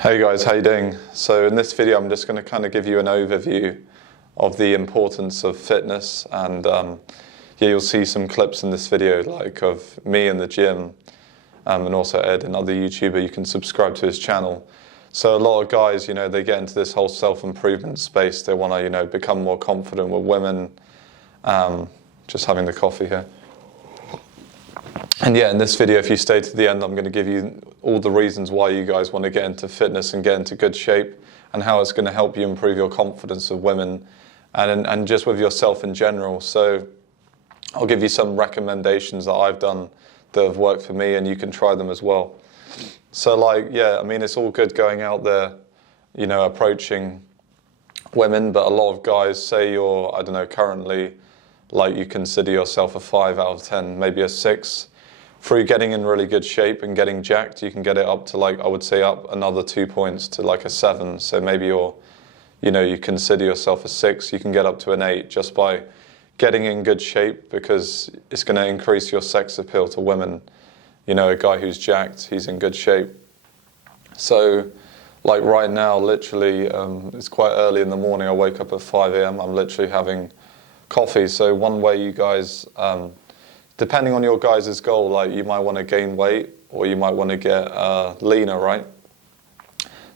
Hey guys, how you doing? So in this video I'm just going to kind of give you an overview of the importance of fitness, and yeah, you'll see some clips in this video like of me in the gym, and also Ed, another YouTuber. You can subscribe to his channel. So a lot of guys, they get into this whole self-improvement space. They want to, become more confident with women. Just having the coffee here. And yeah, in this video, if you stay to the end, I'm going to give you all the reasons why you guys want to get into fitness and get into good shape, and how it's going to help you improve your confidence with women and just with yourself in general. So I'll give you some recommendations that I've done that have worked for me, and you can try them as well. So it's all good going out there, approaching women, but a lot of guys say you're, I don't know, currently, you consider yourself a 5 out of 10, maybe a 6. Through getting in really good shape and getting jacked, you can get it up to I would say up another 2 points to a 7. So maybe you consider yourself a 6, you can get up to an 8 just by getting in good shape, because it's going to increase your sex appeal to women. A guy who's jacked, he's in good shape. So right now, literally, it's quite early in the morning. I wake up at 5 a.m. I'm literally having coffee. So one way you guys, depending on your guys' goal, you might want to gain weight or you might want to get leaner, right?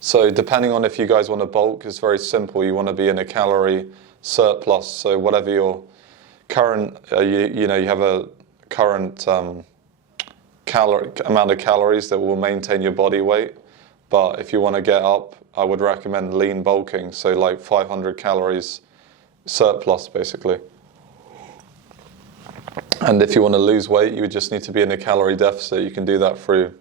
So depending on if you guys want to bulk, it's very simple. You want to be in a calorie surplus. So whatever your current, you have a current amount of calories that will maintain your body weight. But if you want to get up, I would recommend lean bulking. So 500 calories surplus, basically. And if you want to lose weight, you would just need to be in a calorie deficit. You can do that through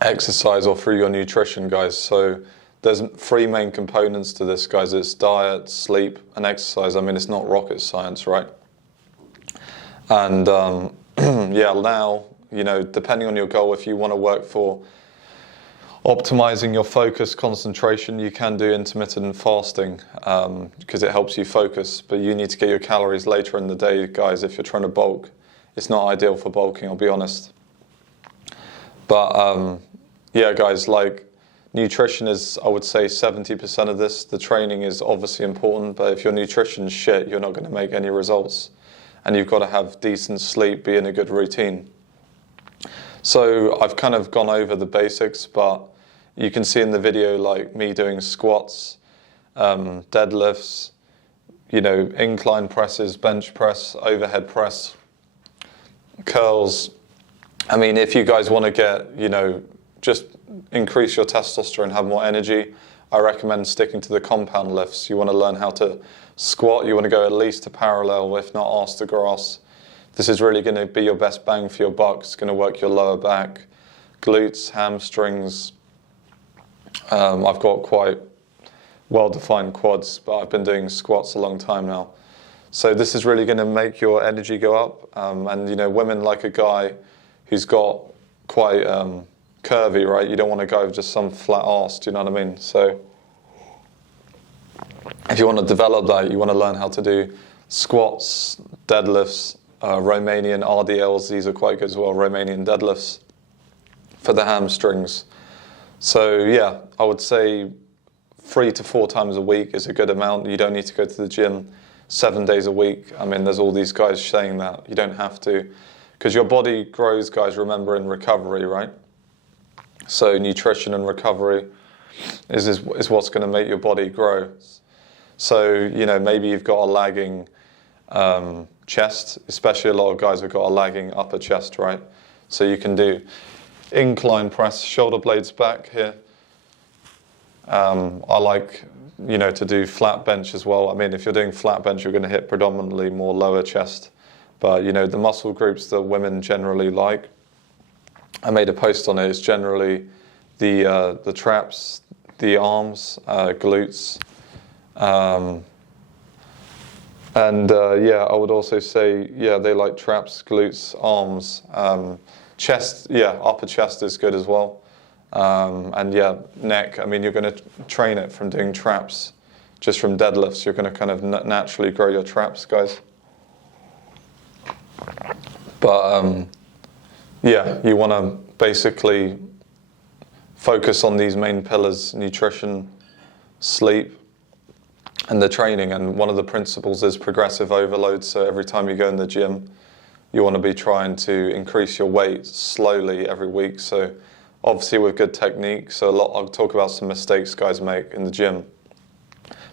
exercise or through your nutrition, guys. So there's 3 main components to this, guys. It's diet, sleep, and exercise. It's not rocket science, right? And yeah, now, depending on your goal, if you want to work for optimizing your focus, concentration, you can do intermittent fasting, because it helps you focus, but you need to get your calories later in the day, guys, if you're trying to bulk. It's not ideal for bulking, I'll be honest. But yeah, guys, nutrition is, I would say, 70% of this. The training is obviously important, but if your nutrition's shit, you're not going to make any results. And you've got to have decent sleep, be in a good routine. So I've kind of gone over the basics, but you can see in the video me doing squats, deadlifts, incline presses, bench press, overhead press, curls. If you guys want to get, just increase your testosterone, have more energy, I recommend sticking to the compound lifts. You want to learn how to squat, you want to go at least to parallel, if not arse to grass. This is really going to be your best bang for your buck. It's going to work your lower back, glutes, hamstrings. I've got quite well-defined quads, but I've been doing squats a long time now. So this is really going to make your energy go up. And women like a guy who's got quite curvy, right? You don't want to go with just some flat arse, do you know what I mean? So if you want to develop that, you want to learn how to do squats, deadlifts, Romanian RDLs. These are quite good as well, Romanian deadlifts for the hamstrings. So yeah, I would say 3 to 4 times a week is a good amount. You don't need to go to the gym 7 days a week. There's all these guys saying that. You don't have to, because your body grows, guys, remember, in recovery, right? So nutrition and recovery is what's going to make your body grow. So, maybe you've got a lagging chest, especially a lot of guys have got a lagging upper chest, right? So you can do incline press, shoulder blades back here. I like, to do flat bench as well. If you're doing flat bench, you're going to hit predominantly more lower chest. But, the muscle groups that women generally like, I made a post on it, it's generally the traps, the arms, glutes. Yeah, I would also say, yeah, they like traps, glutes, arms, chest. Yeah, upper chest is good as well. And yeah, neck. You're going to train it from doing traps, just from deadlifts. You're going to kind of naturally grow your traps, guys. But yeah, you want to basically focus on these main pillars: nutrition, sleep, and the training. And one of the principles is progressive overload. So every time you go in the gym, you want to be trying to increase your weight slowly every week. So obviously with good technique. So I'll talk about some mistakes guys make in the gym.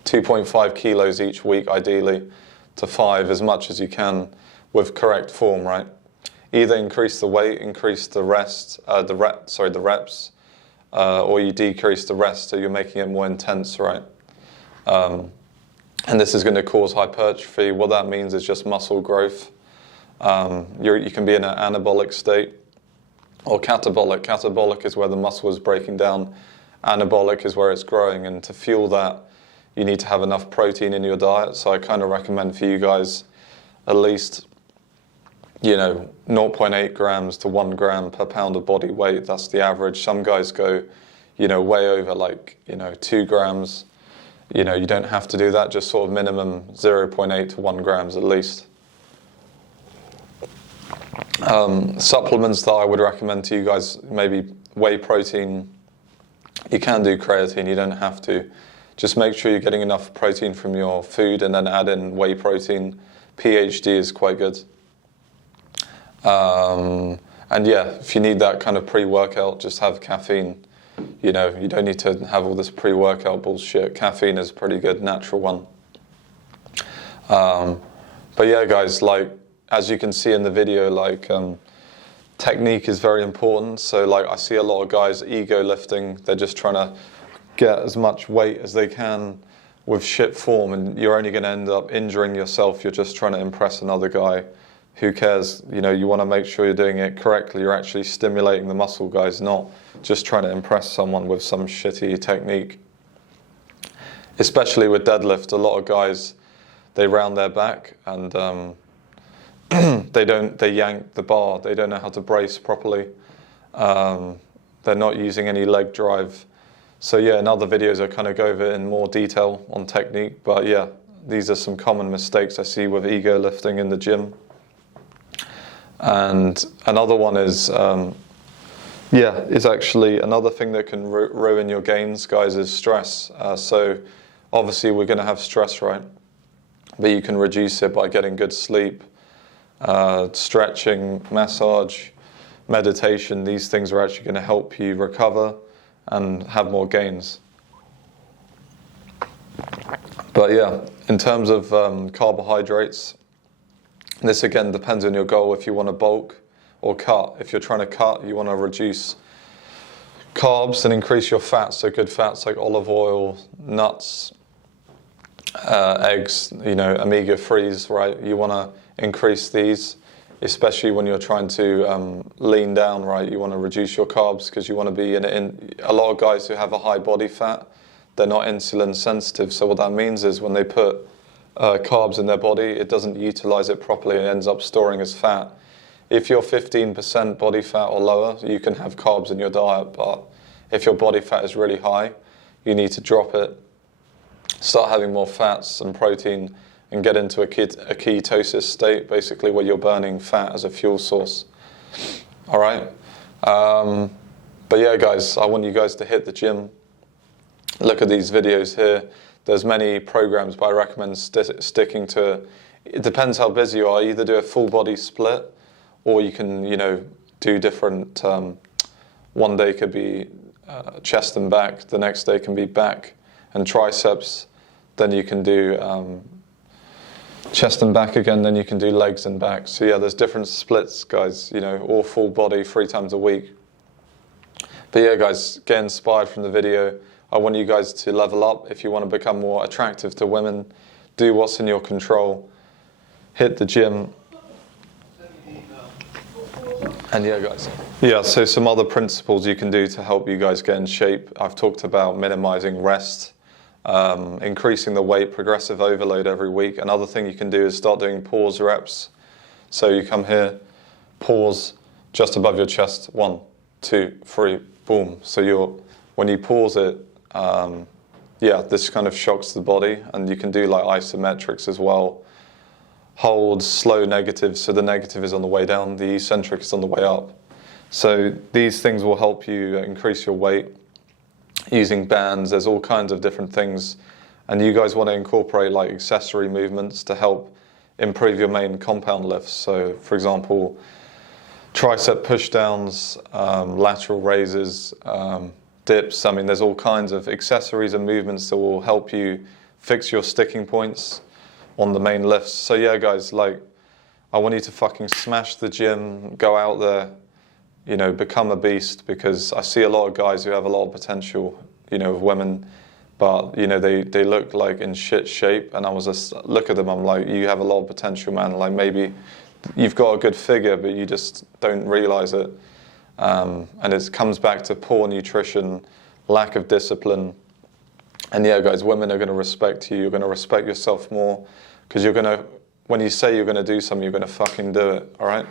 2.5 kilos each week, ideally, to 5, as much as you can with correct form, right? Either increase the weight, increase the reps, or you decrease the rest, so you're making it more intense, right? And this is going to cause hypertrophy. What that means is just muscle growth. You can be in an anabolic state or catabolic. Catabolic is where the muscle is breaking down. Anabolic is where it's growing, and to fuel that, you need to have enough protein in your diet. So I kind of recommend for you guys at least, 0.8 grams to 1 gram per pound of body weight. That's the average. Some guys go, way over 2 grams. You don't have to do that, just sort of minimum 0.8 to 1 grams at least. Supplements that I would recommend to you guys, maybe whey protein. You can do creatine, you don't have to. Just make sure you're getting enough protein from your food and then add in whey protein. PhD is quite good. And yeah, if you need that kind of pre-workout, just have caffeine. You don't need to have all this pre-workout bullshit. Caffeine is a pretty good natural one. But yeah, guys, as you can see in the video, technique is very important. So I see a lot of guys ego lifting. They're just trying to get as much weight as they can with shit form, and you're only going to end up injuring yourself. You're just trying to impress another guy. Who cares? You want to make sure you're doing it correctly. You're actually stimulating the muscle, guys, not just trying to impress someone with some shitty technique. Especially with deadlift, a lot of guys, they round their back and they yank the bar. They don't know how to brace properly. They're not using any leg drive. So yeah, in other videos I kind of go over it in more detail on technique. But yeah, these are some common mistakes I see with ego lifting in the gym. And another one is, is actually another thing that can ruin your gains, guys, is stress. So obviously we're going to have stress, right? But you can reduce it by getting good sleep, stretching, massage, meditation. These things are actually going to help you recover and have more gains. But yeah, in terms of carbohydrates, this again depends on your goal. If you want to bulk or cut, if you're trying to cut, you want to reduce carbs and increase your fats. So good fats like olive oil, nuts, eggs, omega-3s, right? You want to increase these, especially when you're trying to lean down, right? You want to reduce your carbs because you want to be in a lot of guys who have a high body fat, they're not insulin sensitive. So what that means is when they put carbs in their body, it doesn't utilize it properly and ends up storing as fat. If you're 15% body fat or lower, you can have carbs in your diet, but if your body fat is really high, you need to drop it, start having more fats and protein, and get into a ketosis state, basically where you're burning fat as a fuel source. All right? But yeah, guys, I want you guys to hit the gym. Look at these videos here. There's many programs, but I recommend sticking to, it depends how busy you are. Either do a full body split, or you can, do different, one day could be chest and back, the next day can be back and triceps, then you can do chest and back again, then you can do legs and back. So yeah, there's different splits, guys, all full body 3 times a week. But yeah, guys, get inspired from the video. I want you guys to level up. If you want to become more attractive to women, do what's in your control. Hit the gym. And yeah, guys. Yeah, so some other principles you can do to help you guys get in shape. I've talked about minimizing rest, increasing the weight, progressive overload every week. Another thing you can do is start doing pause reps. So you come here, pause just above your chest. 1, 2, 3, boom. So when you pause it, this kind of shocks the body, and you can do like isometrics as well. Hold slow negative, so the negative is on the way down, the eccentric is on the way up. So these things will help you increase your weight using bands. There's all kinds of different things, and you guys want to incorporate like accessory movements to help improve your main compound lifts. So for example, tricep push downs, lateral raises, dips. I mean, there's all kinds of accessories and movements that will help you fix your sticking points on the main lifts. So yeah, guys, like, I want you to fucking smash the gym, go out there, you know, become a beast, because I see a lot of guys who have a lot of potential, you know, of women, but, you know, they look like in shit shape, and I was just, look at them, I'm like, you have a lot of potential, man. Like, maybe you've got a good figure, but you just don't realize it. And it comes back to poor nutrition, lack of discipline. And yeah, guys, women are going to respect you. You're going to respect yourself more, because you're going to, when you say you're going to do something, you're going to fucking do it. All right?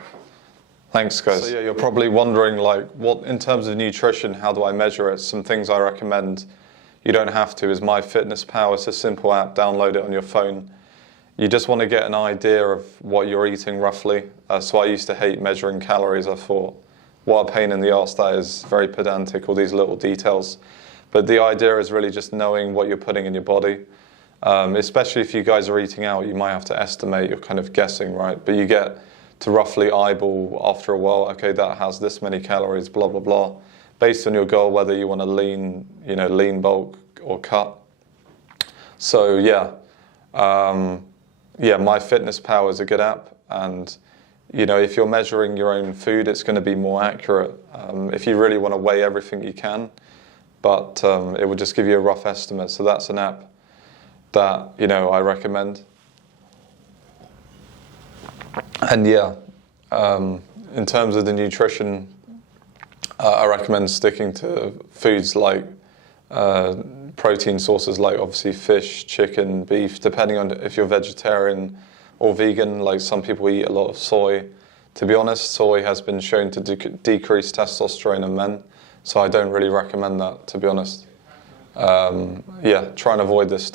Thanks, guys. So yeah, you're probably wondering, like, what, in terms of nutrition, how do I measure it? Some things I recommend, you don't have to, is MyFitnessPal. It's a simple app, download it on your phone. You just want to get an idea of what you're eating roughly. So I used to hate measuring calories. I thought, what a pain in the arse that is, very pedantic, all these little details. But the idea is really just knowing what you're putting in your body. Especially if you guys are eating out, you might have to estimate, you're kind of guessing, right? But you get to roughly eyeball after a while, okay, that has this many calories, blah, blah, blah, based on your goal, whether you want to lean, you know, lean bulk or cut. So yeah, MyFitnessPal is a good app, and you know, if you're measuring your own food, it's going to be more accurate. If you really want to weigh everything, you can, but it will just give you a rough estimate. So that's an app that, you know, I recommend. And yeah, in terms of the nutrition, I recommend sticking to foods like protein sources, like obviously fish, chicken, beef, depending on if you're vegetarian or vegan. Like, some people eat a lot of soy. To be honest, soy has been shown to decrease testosterone in men, so I don't really recommend that, to be honest. Yeah, try and avoid this stuff.